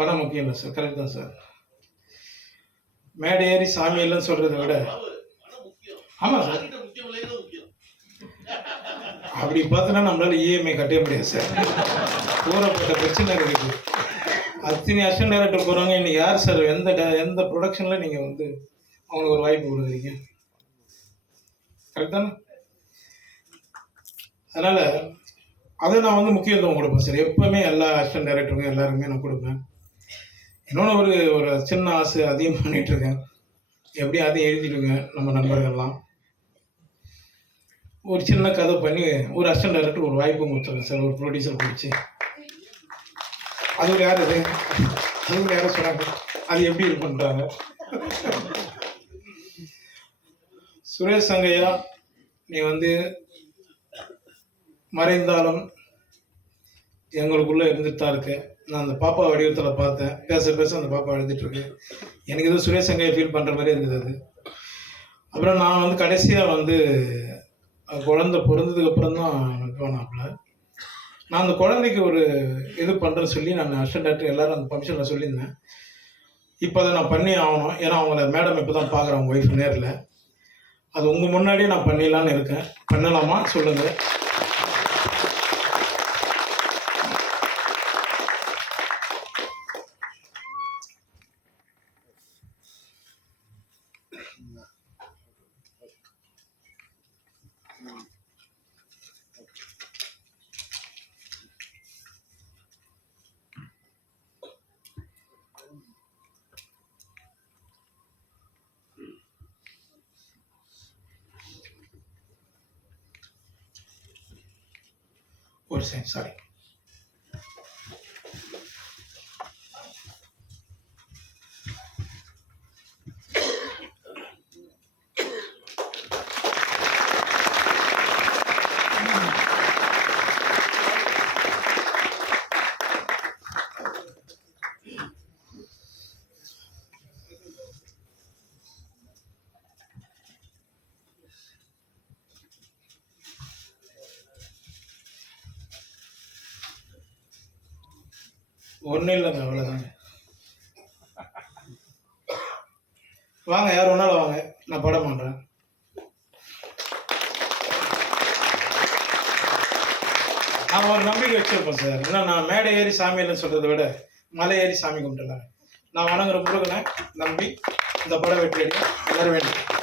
பணம் முக்கியம் இல்லை சார். கரெக்ட் தான் சார். மேடை ஏறி சாமி இல்லைன்னு சொல்றதை விட ஆமாம் சார். அப்படி பார்த்தோன்னா நம்மளால இஎம்ஐ கட்டவே முடியாது சார். ஊறப்பட்ட பிரச்சனை இருக்குது. அத்தனை அசிஸ்டன்ட் டைரக்டர் போகிறாங்க. இன்னைக்கு யார் சார் எந்த ப்ரொடக்ஷனில் நீங்கள் வந்து அவங்களுக்கு ஒரு வாய்ப்பு கொடுக்குறீங்க? கரெக்ட் தானே? அதனால் அதை நான் வந்து முக்கியத்துவம் கொடுப்பேன் சார். எப்போவுமே எல்லா அசிஸ்டன்ட் டைரக்டருங்க எல்லாருக்குமே நான் கொடுப்பேன். இன்னொன்று ஒரு சின்ன ஆசை அதையும் பண்ணிகிட்ருக்கேன். எப்படியும் அதையும் எழுதிடுங்க நம்ம நண்பர்கள்லாம். ஒரு சின்ன கதை பண்ணி ஒரு அசிஸ்டன்ட் டைரக்டர் ஒரு வாய்ப்பு கொடுத்துருங்க சார். ஒரு ப்ரொடியூசர் பிடிச்சி அது யாரும் சொன்னாங்க. அது எப்படி இது பண்ணுறாங்க? சுரேஷ் சங்கையா, நீ வந்து மறைந்தாலும் எங்களுக்குள்ளே இருந்துட்டு தான் இருக்கு. நான் அந்த பாப்பா வடிவத்தில் பார்த்தேன். பேச அந்த பாப்பா எழுதிட்டு இருக்கு. எனக்கு எதுவும் சுரேஷ் சங்கையை ஃபீல் பண்ணுற மாதிரி இருக்குது அது. அப்புறம் நான் வந்து கடைசியாக வந்து குழந்தை பிறந்ததுக்கப்புறம் தான் போனாப்புல. நான் அந்த குழந்தைக்கு ஒரு இது பண்ணுறேன்னு சொல்லி நான் அசிஸ்டன்ட் டைரக்டர் எல்லோரும் அந்த ஃபங்க்ஷனில் சொல்லியிருந்தேன். இப்போ அதை நான் பண்ணி ஆகணும். ஏன்னா அவங்கள மேடம் இப்போ தான் பார்க்குறேன், அவங்க ஒய்ஃப் நேரில். அது உங்கள் முன்னாடியே நான் பண்ணிடலான்னு இருக்கேன். பண்ணலாமா சொல்லுங்கள். ஒரு செகண்ட், சாரி. ஒன்றும் இல்லைங்க, அவ்வளோதாங்க. வாங்க, யார் வேணாலும் வாங்க, நான் படம் பண்ணுறேன். நான் ஒரு நம்பிக்கை வச்சுருப்பேன் சார். ஏன்னா நான் மேடை ஏறி சாமி இல்லைன்னு சொல்கிறத விட மலை ஏறி சாமி கும்பிட்டுலாங்க. நான் வணங்குற முருகனை நம்பி இந்த படம் வெற்றி அடிக்க எல்லாரும் வேண்டும்.